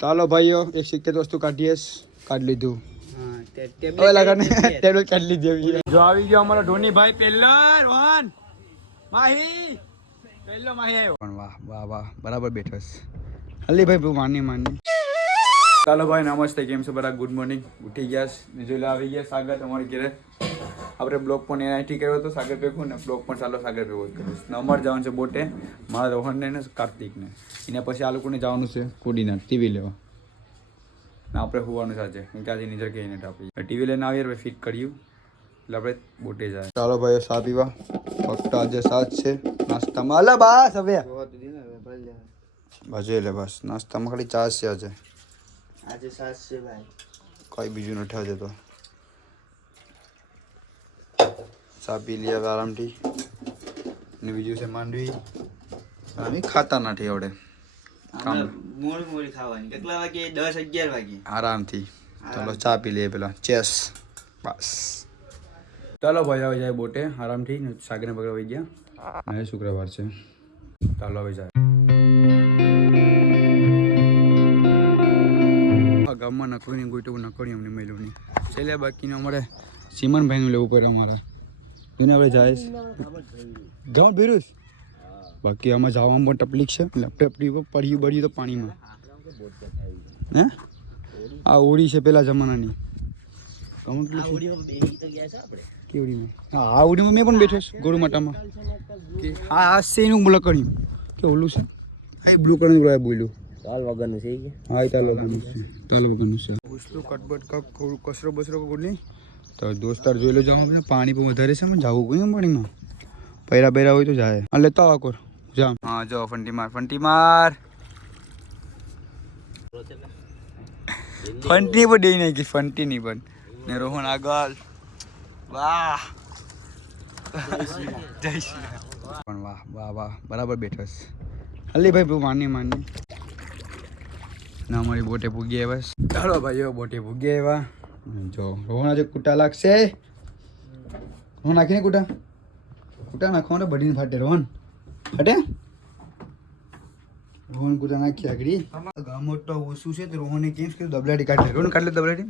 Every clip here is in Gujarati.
ચાલો ભાઈઓ એક સિક્કે વસ્તુ કાઢીએ કાઢ લીધું હવે લગાને ટેબલ કાઢ લીધી જો આવી ગયો અમારો ધોની ભાઈ પહેલો રોહન માહી પહેલો માહી આવ્યો પણ વાહ વાહ વાહ બરાબર બેઠો છે હલ્લી ભાઈ માની ચાલો ભાઈ નમસ્તે કેમ છો બધા ગુડ મોર્નિંગ ઉઠી ગયા જોઈ આવી ગયા સાગર તમારી ઘરે આપણે બ્લોગ પણ એનાથી કર્યો હતો સાગર ભેગું ને બ્લોગ પણ ચાલો સાગર ભેગો જ કરીશ નંબર જવાનું છે બોટે મારા રોહનને ને કાર્તિકને એના પછી આ લોકોને જવાનું છે કોડીના ટીવી લેવા ને આપણે હોવાનું છે આજે કેમ કે આજે નીચે કહીને આપી ટીવી લઈને આવીએ ફિટ કર્યું એટલે આપણે બોટે જાય ચાલો ભાઈ સા પીવા ફક્ત આજે સાત છે નાસ્તામાં અલા બસ હવે બાજુ એટલે બસ નાસ્તામાં ખાલી ચા છે આજે સાત છે ભાઈ કઈ બીજું નથી આજે તો ચા પી લે આરામથી ને બીજું છે માંડવી અમે ખાતા નથી આવડે મોડી ખાવાની કેટલા વાગે 10-11 વાગે આરામથી ચાલો ચા પી લઈએ પેલા ચેસ બસ ચાલો ભાઈ હવે જાય બોટે આરામથી સાગરને પકડવા વહી ગયા આજે શુક્રવાર છે ચાલો હવે જાય ગામમાં નકળી ગોઈટું નકળી અમને મેલું છેલ્લે બાકીને અમારે સિમનભાઈનું લેવું પડે અમારા એને આપણે જાય ગામ ભેરુસ બાકી આમાં જવામાં પણ તકલીફ છે પડી બળી તો પાણીમાં હે આ ઓળી છે પેલા જમાનાની કેવડીમાં હા આ ઓળીમાં મેં પણ બેઠો છું ગોરુ માટામાં કે હા આ છે એનું લકડ્યું કે ઓલું છે આ બ્લુ કલરનું બોલ્યું તાલ વગરનું છે હા તાલ વગરનું છે તાલ વગરનું છે ઉસલું કટબટ કચરો બસરો કોઈ નહીં તો દોસ્તાર જોઈ લો જાઉં પાણી પણ વધારે છે મને જવું કોઈ પાણીમાં પૈરા બૈરા હોય તો જાય હા લેતા આવો કોર જામ હા જો ફંટી માર ફંટી પણ દઈ નાખી ફંટી ની પણ ને રોહન આગળ વાહ જય શ્રી પણ વાહ વાહ વાહ બરાબર બેઠો છે હલ્લી ભાઈ માની ના અમારી બોટે ભૂગી આવ્યા ચાલો ભાઈઓ બોટે ભૂગી આવ્યા જો રોહન આજે કૂટા લાગશે રોહન નાખીને કૂટા નાખવાને બડીને ફાટે રોહન ફાટે રોહન કૂટા નાખી આગળ ગામમાં તો ઓછું છે તો રોહને કેમ કે દબલાટી કાઢે રોહન કાઢલે દબલાટી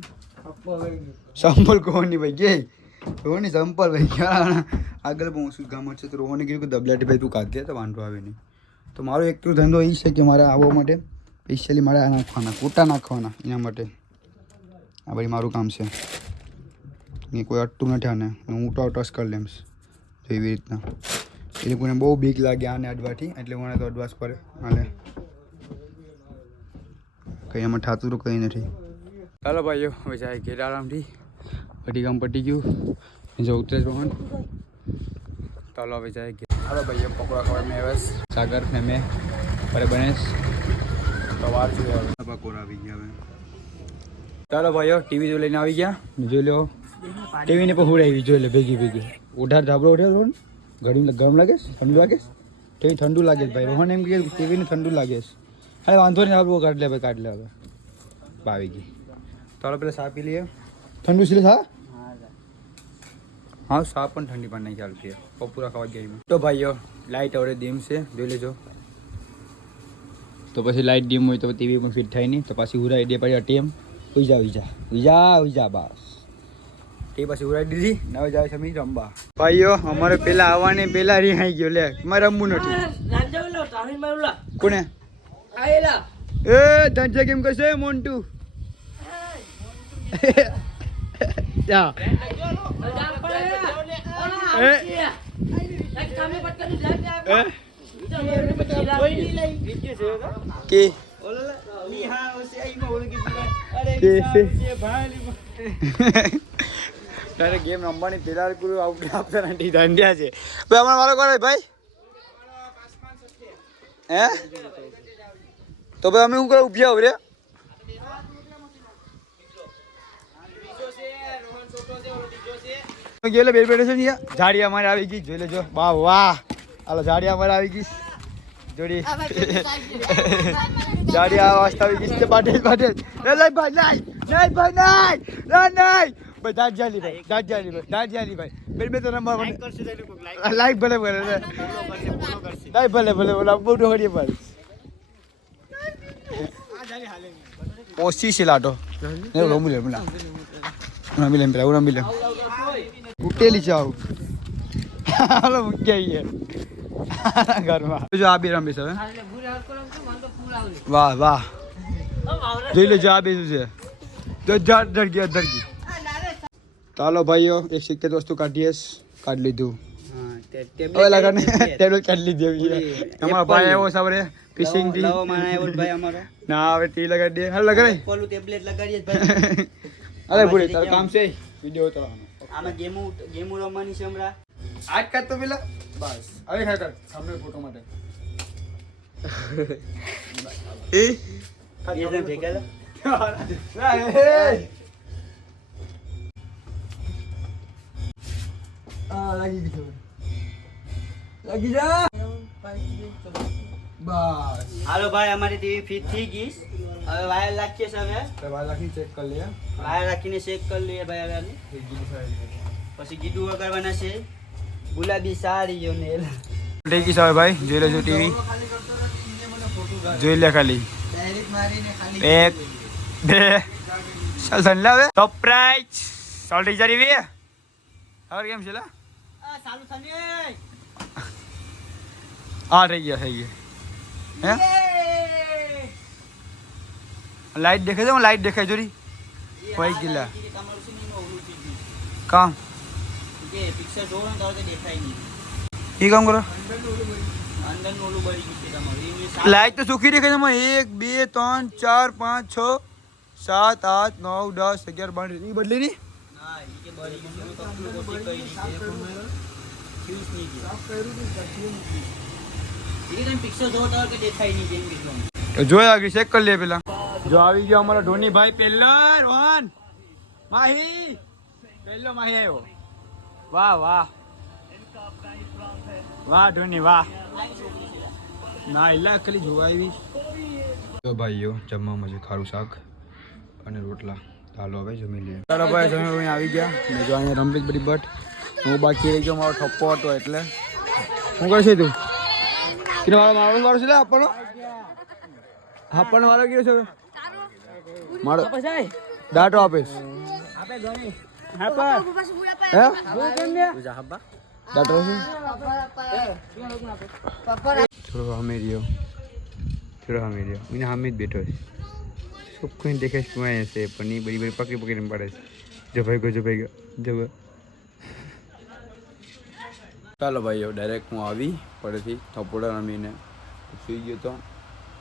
સંપલ કોની ભાઈ કે રોહની સંપલ ભાઈ ક્યાં આગળ પણ ઓછું ગામમાં છે તો રોહને કીધું કે દબલાટી ભાઈ તું કાઢ દે તો વાંધો આવે નહીં તો મારો એક તો ધંધો એ છે કે મારે આવવા માટે સ્પેશિયલી મારે આ નાખવાના કૂટા નાખવાના એના માટે આ ભાઈ મારું કામ છે એ કોઈ અટતું નથી આને હું તો ટચ કરી લેમ્સ તો એવી રીતના એ લોકોને બહુ બીક લાગે આને અડવાથી એટલે મને તો અડવાસ પડે અને કંઈ આમાં ઠાતું તો કંઈ નથી ચાલો ભાઈઓ હવે જાય ઘેર આરામથી બધી કામ પટી ગયું જો ઉતરે રોહન ચાલો હવે જાય ઘેર ચાલો ભાઈઓ પકોડા ખબર મેં બસ સાગર ને મેં અરે બનેશ તો વાર જોઈએ હવે પકોડા આવી ગયા હવે ચાલો ભાઈઓ ટીવી જો લઈને આવી ગયા જોઈ લો ટીવીને પણ હુડ જોઈ લે ભેગી ઉઢાર ધાબળો ઉઠ્યો રોહન ઘડી ગરમ લાગે ઠંડુ લાગે ટીવી ઠંડુ લાગે ભાઈ રોહન એમ કે ટીવીને ઠંડુ લાગે હા વાંધો નહીં આપણે કાઢ લે હવે આવી ગઈ ચાલો પેલા ચા પી લઈએ ઠંડુ છે હા હા ચા પણ ઠંડી પણ નહીં ચાલતી પપુરા ખાવા ગયા તો ભાઈઓ લાઇટ હવે ડીમ છે જોઈ લેજો તો પછી લાઇટ ડીમ હોય તો ટીવી પણ ફિટ થાય નહીં તો પાછી ઉરાઈ દે પછી ટીમ ઉજા બસ તે પછી ઉરાઈ દીધી નવે જાય છે મી રમવા ભાઈઓ અમારે પેલા આવવાની પેલા રિહાઈ ગયો લે મારે રમવું નથી કોને એ ધંધા કેમ કરશે મોન્ટુ જા કે તારે ગેમ રમવાની પેલા પૂરું આપતા નથી ધંધ્યા છે ભાઈ અમારો વારો કરે ભાઈ હે તો ભાઈ અમે શું કરે ઉભ્યા ઉભરે ગયેલો બે બેઠે છે ને ઝાડી અમારે આવી ગઈ જોઈ લેજો વાહ વાહ હાલો ઝાડી અમારે આવી ગઈ જોડી ઝાડી આ વાસ્તા આવી ગઈ છે પાટેલ એ લઈ ભાઈ નહીં ભાઈ નહીં ભાઈ દાંત જાલી ભાઈ બે તો નંબર લાઈક ભલે ભલે ઓલા બહુ ઢોળી પર ઓછી છે લાટો ને રોમી લે પેલા રમી લે પેલા રમી લે તૂટેલી છે આવું હાલો મૂકી આવીએ ઘરમાં જો આ બી રમી છે હવે વાહ વાહ જોઈ લેજો આ બી શું છે જો ધરગી ચાલો ભાઈઓ એક સિક્કેત વસ્તુ કાઢીએ કાઢી લીધું હવે લગન ટેબલેટ કાઢી લીધી અમારો ભાઈ આવ્યો સવારે ફિશિંગ થી ના હવે તી લગાડી દે હાલ લગાડે પેલું ટેબ્લેટ લગાડીએ ભાઈ અરે બુડે તારું કામ છે વિડિયો ઉતારવાનો આમાં ગેમો રમવાની છે હમણાં આજ કાઢ તો પેલા બસ હવે ખા કર સામે ફોટો માટે એ એ ભેગા લો લાગી જા બસ હાલો ભાઈ અમારી ટીવી ફિટ થઈ ગઈ હવે વાયર રાખીએ છે હવે વાયર રાખીને ચેક કરી લે વાયર રાખીને ચેક કરી લઈએ ભાઈ હવે પછી ગીડું વગાડવાના છે ગુલાબી સાડી જો ને ઠીક છે ભાઈ જોઈ લેજો ટીવી જોઈ લે ખાલી એક બે ચાલ સન લાવે સરપ્રાઈઝ સોલ્ટી જરી વે હવે કેમ છે લા ચાલુ થને આ થઈ ગયા હે લાઈટ દેખાય છે લાઈટ દેખાય જોરી કોઈ ગિલા કામ કે પિક્ચર જોવો ને તો દેખાય નહીં એ કામ કરો અંદર નું ઓલું બળી ગયું છે તમારું લાઈટ તો સુખી દેખાય છે 1 2 3 4 5 6 7 8 9 10 11 12 એ બદલી ની ના એ કે બળી ગયું છે તો કેટલું કોશિશ કરી છે ફ્યુઝ નહીં ગયું એ તમે પિક્ચર જોવો તો કે દેખાય નહીં ગેમ વિડીયો તો જોયા આગળ ચેક કરી લે પેલા જો આવી ગયો અમારો ધોની ભાઈ પેલા રોહન માહી પેલો માહી આવ્યો વાહ વાહ વાહ ધોની વાહ ના એલા ખાલી જોવા આવી તો ભાઈઓ જમવામાં છે ખારું શાક અને રોટલા ચાલો હવે જમી લઈએ ચાલો ભાઈ જમી આવી ગયા ને જો અહીંયા રમવી બધી બટ હું બાકી રહી ગયો મારો ઠપ્પો હતો એટલે શું કરશે તું કિનો વાળો છે લે આપણો આપણને વાળો કયો છે મારો દાટો આપીશ દાટો થોડો હમે રહ્યો એને સામે જ બેઠો છે કોઈ દેખાય શું છે પણ એ બધી પકડીને પડે છે જો ભાઈ ગયો ચાલો ભાઈઓ ડાયરેક્ટ હું આવી પડેથી થપોડા રમીને સુઈ ગયો તો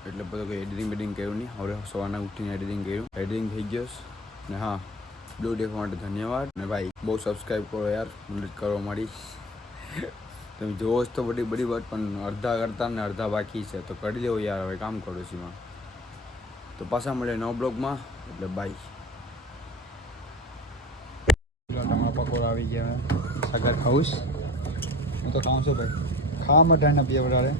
એટલે બધું કંઈ એડિટિંગ કર્યું નહીં હવે સવારના ઉઠીને એડિટિંગ થઈ ગયો ને હા બ્લુ ડે માટે ધન્યવાદ ને ભાઈ બહુ સબસ્ક્રાઈબ કરો યાર મદદ કરવા મળી તમે જોવો જ તો બધી વાત પણ અડધા કરતા ને અડધા બાકી છે તો કરી દેવો યાર હવે કામ કરો છું એમાં તો પાછા મળે નવા બ્લોગમાં એટલે બાય તમારા પકોડા આવી ગયા સગર ખાઉસ હું તો ખાઉં છું ભાઈ ખાવા માટે ના પીએ વધારે